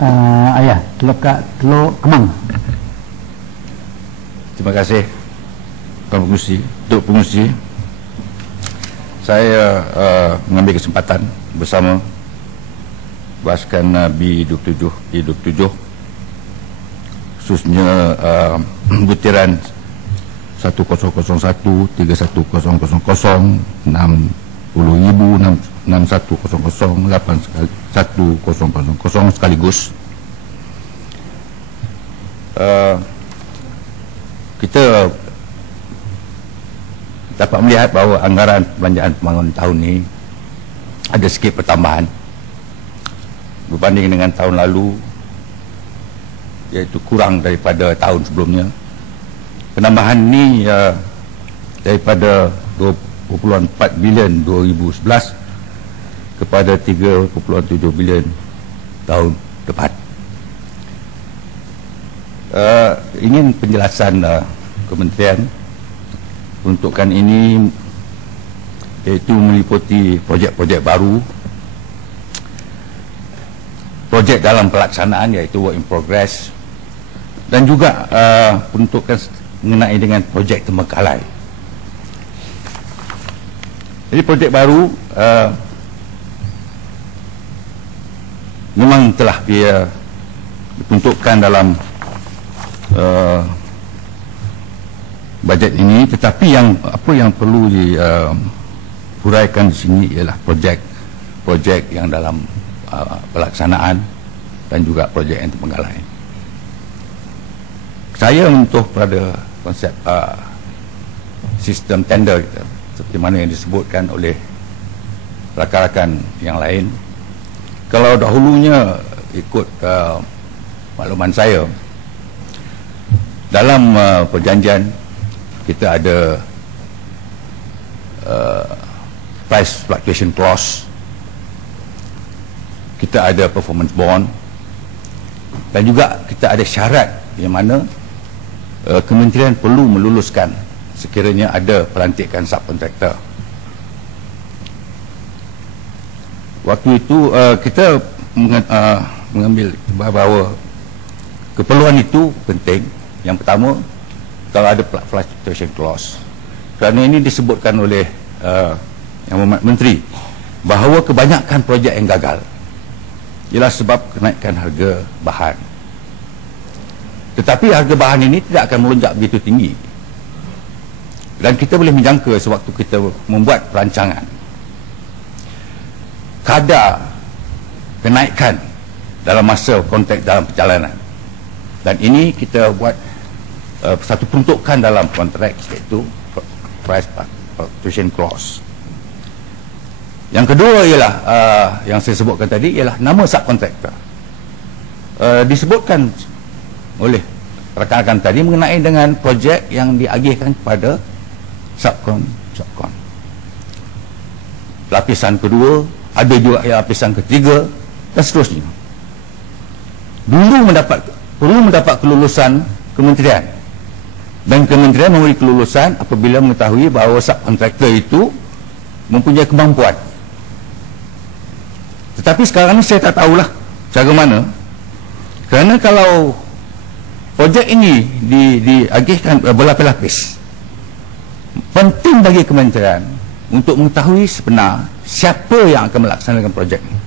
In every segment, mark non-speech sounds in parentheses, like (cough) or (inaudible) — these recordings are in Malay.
uh, ayah Teluk Teluk Kemang. Terima kasih Tuan Pengusi Tuan Pengusi saya uh, mengambil kesempatan bersama Waskan Nabi 27 di 27 khususnya uh, (clears throat) butiran 1001 310000 1000 sekaligus. Uh, kita dapat melihat bahawa anggaran perbelanjaan pembangunan tahun ini ada sikit pertambahan. Berbanding dengan tahun lalu iaitu kurang daripada tahun sebelumnya. Penambahan ini uh, eh, daripada 20 2.4 bilion 2011 kepada 3.7 bilion tahun depan. Uh, ingin penjelasan uh, kementerian peruntukan ini iaitu meliputi projek-projek baru projek dalam pelaksanaan iaitu work in progress dan juga uh, peruntukan mengenai dengan projek terbengkalai jadi projek baru uh, memang telah dia diperuntukkan dalam uh, bajet ini. Tetapi yang apa yang perlu di uh, huraikan di sini ialah projek projek yang dalam uh, pelaksanaan dan juga projek yang terpenggalai. Saya untuk pada konsep uh, sistem tender kita seperti mana yang disebutkan oleh rakan-rakan yang lain. Kalau dahulunya ikut uh, makluman saya dalam uh, perjanjian kita ada uh, price fluctuation clause. Kita ada performance bond. Dan juga kita ada syarat yang mana uh, kementerian perlu meluluskan sekiranya ada pelantikan subkontraktor waktu itu uh, kita uh, mengambil bahawa keperluan itu penting. Yang pertama kalau ada fluctuation clause. Kerana ini disebutkan oleh uh, yang menteri bahawa kebanyakan projek yang gagal ialah sebab kenaikan harga bahan. Tetapi harga bahan ini tidak akan melonjak begitu tinggi dan kita boleh menjangka sewaktu kita membuat perancangan kadar kenaikan dalam masa konteks dalam perjalanan dan ini kita buat uh, satu peruntukan dalam kontrak iaitu price partition clause. Yang kedua ialah uh, yang saya sebutkan tadi ialah nama subkontraktor. Uh, disebutkan oleh rakan-rakan tadi mengenai dengan projek yang diagihkan kepada subkon subkon. Lapisan kedua, ada juga lapisan ketiga dan seterusnya. Dulu mendapat perlu mendapat kelulusan kementerian dan kementerian memberi kelulusan apabila mengetahui bahawa subkontraktor itu mempunyai kemampuan tetapi sekarang ni saya tak tahulah cara mana kerana kalau projek ini di, diagihkan berlapis-lapis penting bagi kementerian untuk mengetahui sebenar siapa yang akan melaksanakan projek ini.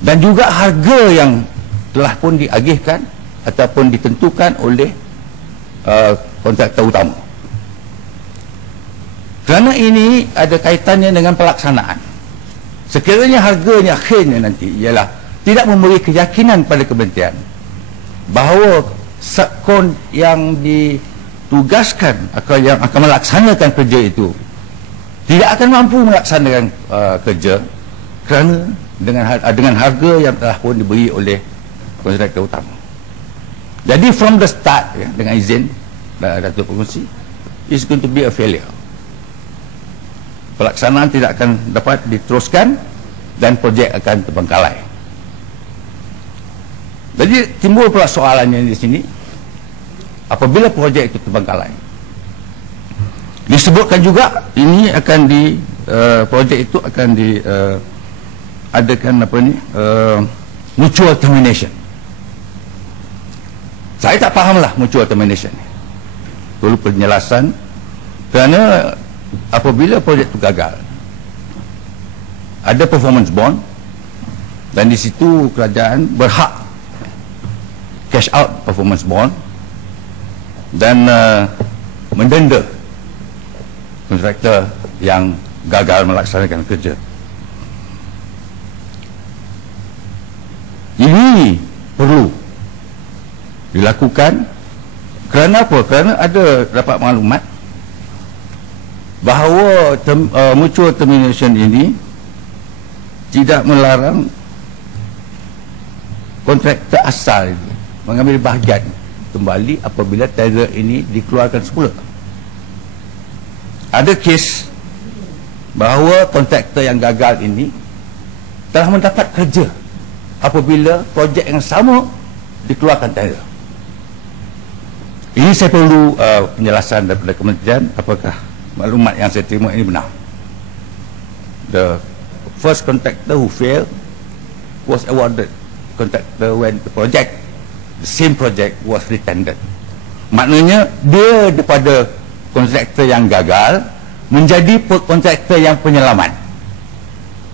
Dan juga harga yang telah pun diagihkan ataupun ditentukan oleh Uh, kontraktor utama. Kerana ini ada kaitannya dengan pelaksanaan. Sekiranya harganya akhirnya nanti ialah tidak memberi keyakinan pada kementerian bahawa sekon yang ditugaskan atau yang akan melaksanakan kerja itu tidak akan mampu melaksanakan uh, kerja kerana dengan dengan harga yang telah pun diberi oleh kontraktor utama jadi from the start ya, dengan izin Datuk Pengusi is going to be a failure. Pelaksanaan tidak akan dapat diteruskan dan projek akan terbengkalai. Jadi timbul pula soalannya di sini apabila projek itu terbengkalai. Disebutkan juga ini akan di uh, projek itu akan di uh, adakan apa ni uh, mutual termination. Saya tak fahamlah mutual termination ni. Perlu penjelasan. Kerana apabila projek itu gagal ada performance bond dan di situ kerajaan berhak cash out performance bond dan uh, mendenda kontraktor yang gagal melaksanakan kerja ini perlu dilakukan kerana apa? kerana ada dapat maklumat bahawa tem, uh, mutual termination ini tidak melarang kontraktor asal mengambil bahagian kembali apabila tender ini dikeluarkan semula ada kes bahawa kontraktor yang gagal ini telah mendapat kerja apabila projek yang sama dikeluarkan tender ini saya perlu uh, penjelasan daripada kementerian apakah maklumat yang saya terima ini benar. The first contractor who failed was awarded contractor when the project the same project was retendered. Maknanya dia daripada kontraktor yang gagal menjadi kontraktor yang penyelamat.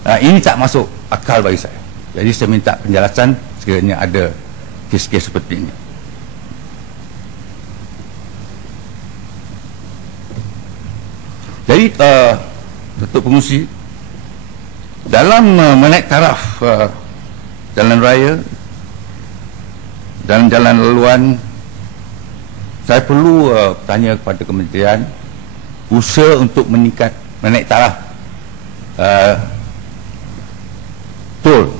Uh, ini tak masuk akal bagi saya. Jadi saya minta penjelasan sekiranya ada kes-kes seperti ini. Jadi uh, Datuk Pengusi dalam uh, menaik taraf uh, jalan raya dan jalan laluan saya perlu uh, tanya kepada kementerian usaha untuk meningkat menaik taraf uh, tol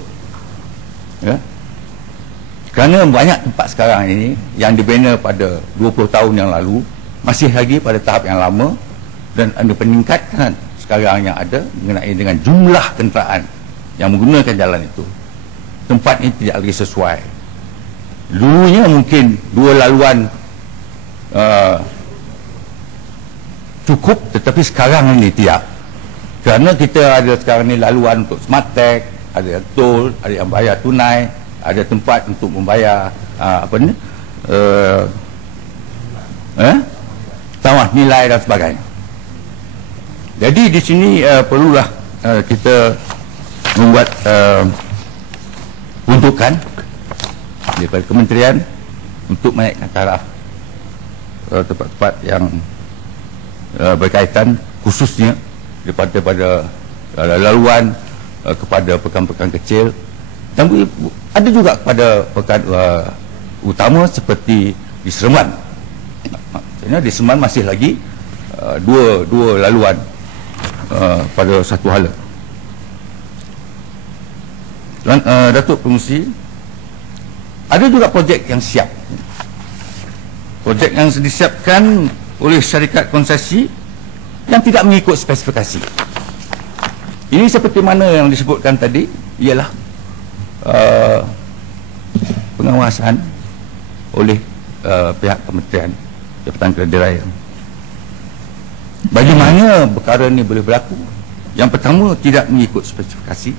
ya. Kerana banyak tempat sekarang ini yang dibina pada 20 tahun yang lalu masih lagi pada tahap yang lama dan ada peningkatan sekarang yang ada mengenai dengan jumlah kenderaan yang menggunakan jalan itu. Tempat ini tidak lagi sesuai dulunya mungkin dua laluan uh, cukup tetapi sekarang ini tidak kerana kita ada sekarang ini laluan untuk smart tag ada tol ada yang bayar tunai ada tempat untuk membayar uh, apa ni uh, eh? tawah nilai dan sebagainya jadi di sini uh, perlulah uh, kita membuat uh, untukan daripada kementerian untuk menaikkan taraf uh, tempat-tempat yang uh, berkaitan khususnya daripada pada uh, laluan uh, kepada pekan-pekan kecil dan ada juga kepada pekan uh, utama seperti di Seremban. Maksudnya di Seremban masih lagi uh, dua dua laluan Uh, pada satu hala dan uh, Datuk Pengusi ada juga projek yang siap projek yang disiapkan oleh syarikat konsesi yang tidak mengikut spesifikasi ini seperti mana yang disebutkan tadi ialah uh, pengawasan oleh uh, pihak kementerian Jabatan Kerja Raya Bagaimana perkara ini boleh berlaku? Yang pertama tidak mengikut spesifikasi.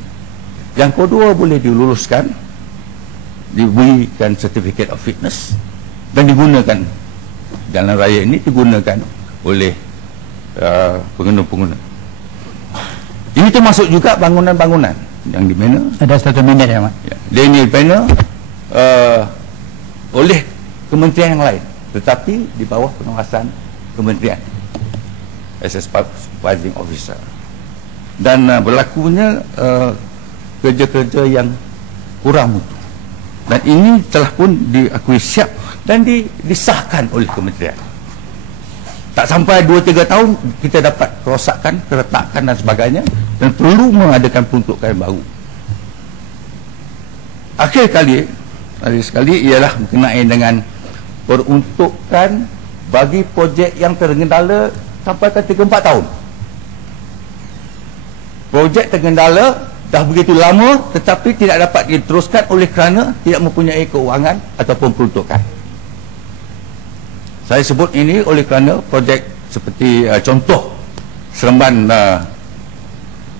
Yang kedua boleh diluluskan, diberikan certificate of fitness dan digunakan jalan raya ini digunakan oleh uh, pengguna-pengguna. Ini termasuk juga bangunan-bangunan yang di mana ada satu minit ya, Mak. Ya, Daniel Panel uh, oleh kementerian yang lain tetapi di bawah pengawasan kementerian as a supervising officer dan uh, berlakunya uh, kerja-kerja yang kurang mutu dan ini telah pun diakui siap dan di, disahkan oleh kementerian. Tak sampai 2-3 tahun kita dapat kerosakan, keretakan dan sebagainya dan perlu mengadakan peruntukan baru. Akhir kali hari sekali ialah berkenaan dengan peruntukan bagi projek yang tergendala sampai ke 3-4 tahun. Projek tergendala dah begitu lama tetapi tidak dapat diteruskan oleh kerana tidak mempunyai keuangan ataupun peruntukan. Saya sebut ini oleh kerana projek seperti uh, contoh Seremban uh,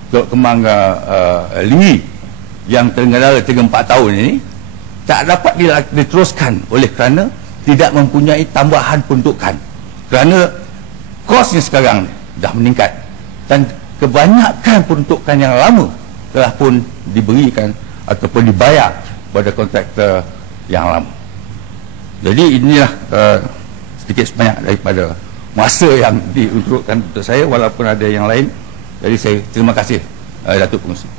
Kemang uh, uh, Lingi yang terenggalara 3-4 tahun ini tak dapat diteruskan oleh kerana tidak mempunyai tambahan peruntukan. Kerana kosnya sekarang dah meningkat dan kebanyakan peruntukan yang lama telah pun diberikan ataupun dibayar pada kontraktor yang lama. Jadi inilah uh, sedikit sebanyak daripada masa yang diuntukkan untuk saya walaupun ada yang lain. Jadi saya terima kasih uh, Datuk Pengurusi